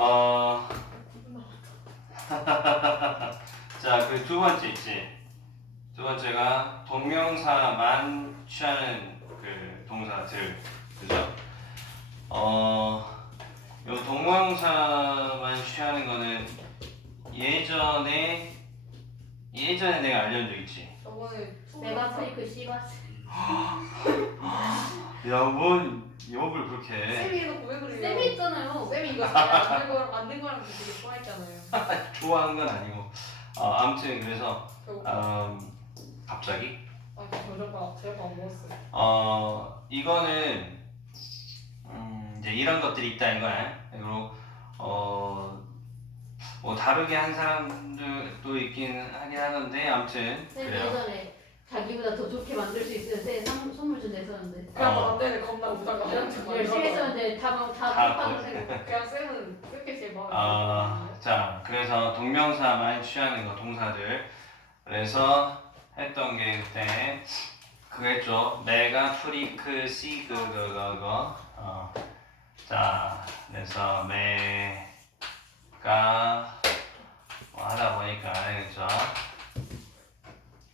어. 자, 그 두 번째 있지. 두 번째가 동명사만 취하는 그 동사들. 그죠? 어, 요 동명사만 취하는 거는 예전에 예전에 내가 알려준 적 있지. 저번에 내가 프리크 씨바스 야, 뭔 영업을 그렇게 해. 쌤이 이거 왜 그래요? 쌤이 있잖아요. 쌤이 이거 만든 거 만든 거랑 되게 좋아했잖아요. 좋아하는 건 아니고. 어, 아무튼 그래서 음, 갑자기 아 저녁밥 저녁밥 안 먹었어요. 어 이거는 음, 이제 이런 것들이 있다 이거야. 그리고 어뭐 다르게 한 사람들도 있긴 하긴 하던데 아무튼 쌤 그래요. 예전에 자기보다 더 좋게 만들 수 있으면 쌤 선- 선물 준댔었는데 그냥 어. 나 우다가 그냥 열심히 했었는데 다다 다다 거의. 그냥 쌤은 그렇게 제 마음이 아, 자, 그래서 동명사만 취하는 거 동사들. 그래서 했던 게 그때 그랬죠. 내가 프리크 시그 그거 어. 자, 그래서 매가 뭐 하다 보니까 알겠죠.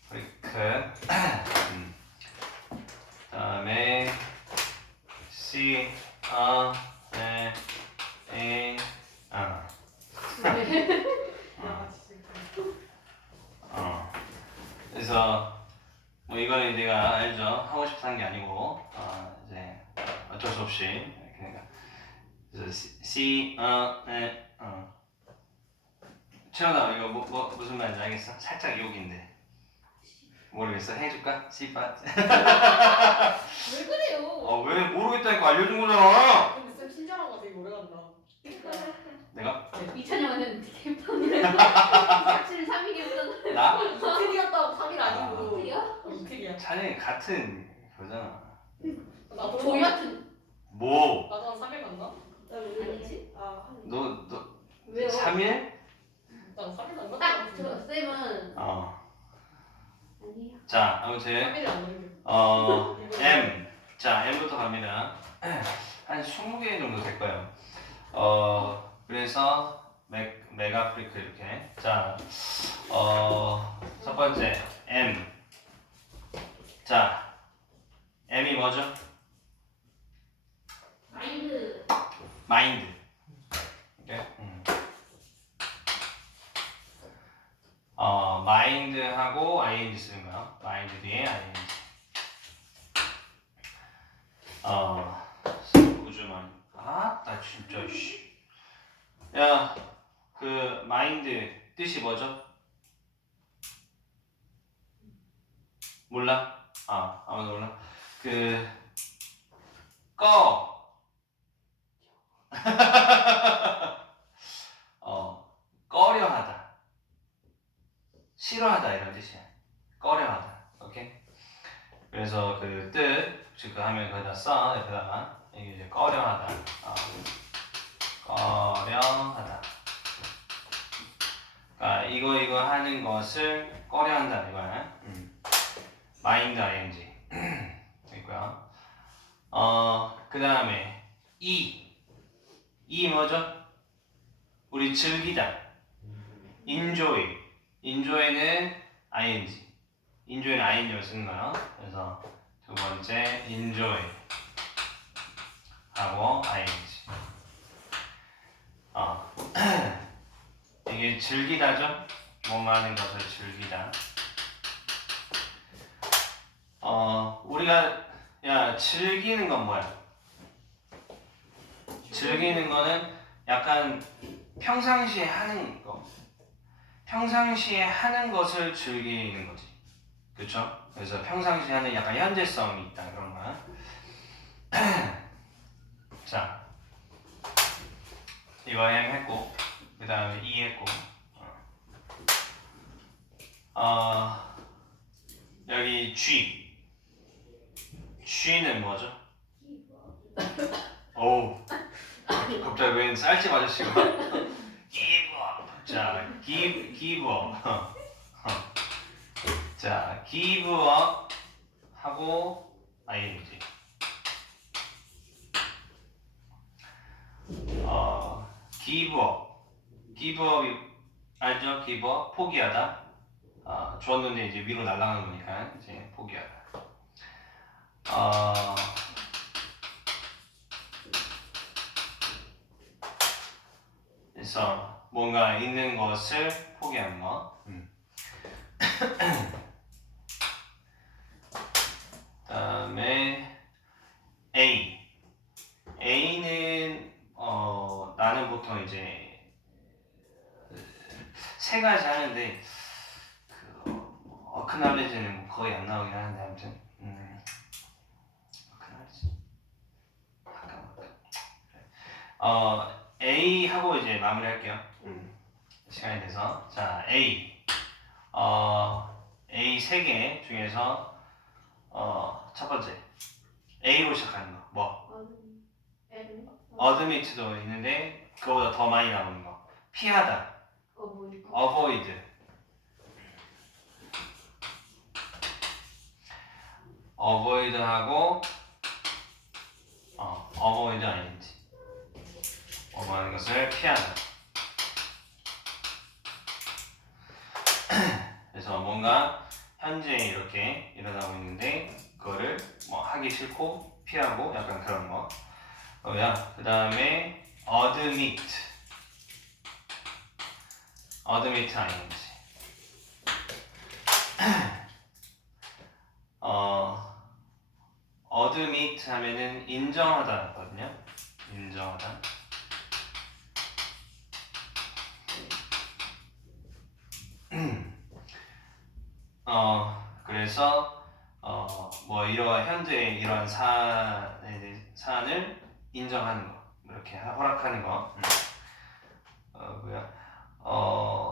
프리크. 음. 그다음에 시, 어, 네, 에, 아. 아 진짜. 어. 그래서 뭐 이거는 내가 알죠 하고 싶어 하는 게 아니고 어, 이제 어쩔 수 없이 이렇게 그래서 시, 시 어, 네, 어. 채원아 이거 뭐, 뭐 무슨 말인지 알겠어? 살짝 욕인데 모르겠어 해줄까? 씨발 왜 그래요? 어왜 모르겠다니까 알려준 거잖아 근데 쌤 친절한 거 되게 오래 간다. 내가? 이찬영은 캠퍼는 사실 3일이었잖아 나? 이틀이었다고 3일 아니고. 이틀이야? 어, 이틀이야. 찬이 같은 거잖아 나도 저희 같은 뭐? 나도 한 3일 간다. 아니지? 아, 한- 너, 너 왜요? 3일? 난 3일 안딱 갔다. 저, 쌤은 어. 자, 아무튼 3일이 안 걸려. 어 M 자 M부터 갑니다. 한 20개 정도 될 거예요. 어 그래서 메, 메가프리크 이렇게 자어첫 번째 M 자 M이 뭐죠? 마인드 마인드. 오케이. 음. 어 마인드하고 ing 쓰는 거야. 마인드 뒤에 ing. 어 우주만. 아 나 진짜 씨. 야그 마인드 뜻이 뭐죠? 몰라? 아 아무도 몰라. 그 꺼. 어, 꺼려하다. 싫어하다 이런 뜻이야. 꺼려하다. 오케이? 그래서 그 뜻, 즉, 그 하면 거기다 써, 옆에다가. 이게 이제 꺼려하다. 어, 꺼려하다. 그러니까 이거, 이거 하는 것을 꺼려한다, 이거야. 음. 마인드 ing. 있고요. 어, 그 다음에, 이. 이 뭐죠? 우리 즐기다. enjoy. enjoy는 ing. enjoy는 ing로 쓰는 거요. 그래서 두 번째 enjoy 하고 ing. 어. 이게 즐기다죠? 뭐하는 것을 즐기다. 어, 우리가 야 즐기는 건 뭐야? 즐기는 거는 약간 평상시에 하는 거. 평상시에 하는 것을 즐기는 거지. 그쵸? 그래서 평상시에 하는 약간 현재성이 있다 그런 거야. 자, 이거 행 했고, 그 다음에 이 했고, 어, 여기 G. G는 뭐죠? 오, 갑자기 웬 쌀집 아저씨가 give up. 자, give give up. 자, give up 하고 ing. give up. Up이 알죠? up 포기하다. 아, 주었는데 이제 위로 날아가는 거니까 이제 포기하다. 어, 그래서 뭔가 있는 것을 포기하는 거. 음. 그다음에 A. A는 어 나는 보통 이제 세 가지 하는데 그 어크날리지는 거의 안 나오긴 하는데 아무튼. 음, 어크날리지. 잠깐만 어 A 하고 이제 마무리할게요. 음, 시간이 돼서. 자 A. 어 A 세 개 중에서 어첫 번째. A로 시작하는 거. 뭐? 어드미트도 있는데 그거보다 더 많이 나오는 거. 피하다 avoid avoid 하고 어 avoid ing avoid 것을 피하다 그래서 뭔가 현재 이렇게 일어나고 있는데 그거를 뭐 하기 싫고 피하고 약간 그런 거. 그 다음에 admit admit ing 어 admit 하면은 인정하다 거든요. 인정하다. 어 그래서 어 뭐 이러한 현재 이러한 사안에 대해 사안을 인정하는 거. 이렇게 허락하는 거. 음. 어 뭐야 어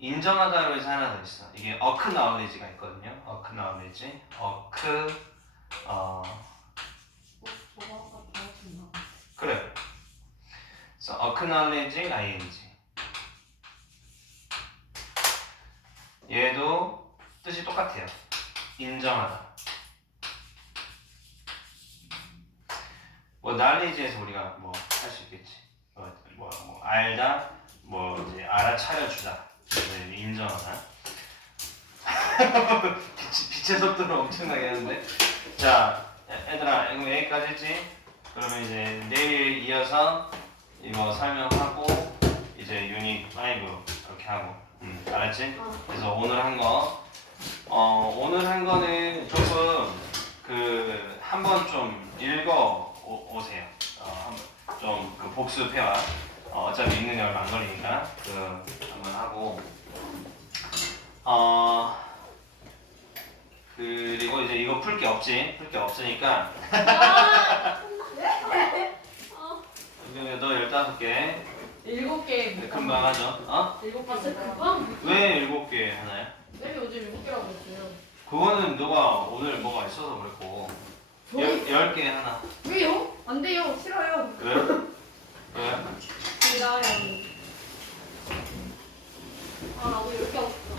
인정하다로 해서 하나 더 있어 이게 acknowledge가 있거든요. acknowledge ack 어? 그래. 그래서 acknowledge ing 얘도 뜻이 똑같아요. 인정하다. 뭐 knowledge에서 우리가 뭐 할 수 있겠지. 뭐, 뭐, 뭐 알다 뭐 이제 알아차려 주다 네, 인정하다 빛, 빛의 속도로 엄청나게 하는데 자 애- 얘들아 이거 여기까지 했지 그러면 이제 내일 이어서 이거 설명하고 이제 유닛 5 이렇게 하고 음, 알았지? 어. 그래서 오늘 한 거, 어, 오늘 한 거는 조금 그 한번 좀 읽어 오, 오세요. 어, 좀그 복습해와. 어, 어차피 읽는 게 얼마 안 걸리니까 그 한번 하고. 어, 그리고 이제 이거 풀 게 없지? 풀 게 없으니까. 이거 너 열다섯 개 일곱 개. 네, 금방 하죠. 어? 일곱 개. 있어요. 그방. 왜 일곱 개 하나요? 쌤이 요즘 일곱 개라고 했어요. 그거는 너가 오늘 뭐가 있어서 그랬고 저희 열개 하나 왜요? 안 돼요. 싫어요. 왜? 왜? 아 나도 이렇게 하고 싶어.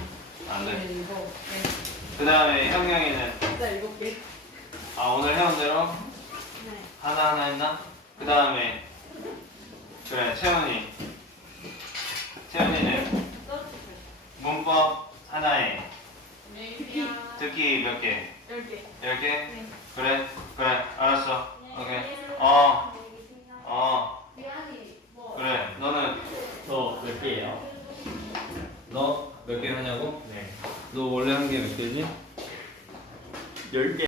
안돼 네, 이거 네. 그 다음에 형영이는 진짜 일곱 개. 아 오늘 해온 대로 네. 하나 하나 했나? 그 다음에 그래 채원이 채원이는 문법 하나에 네. 듣기 몇 개? 열 개. 열 개? 네. 그래 그래 알았어 네. 오케이 어 너는 저 몇 개예요? 너 몇 개 하냐고? 네. 너 원래 한 게 몇 개지? 10개.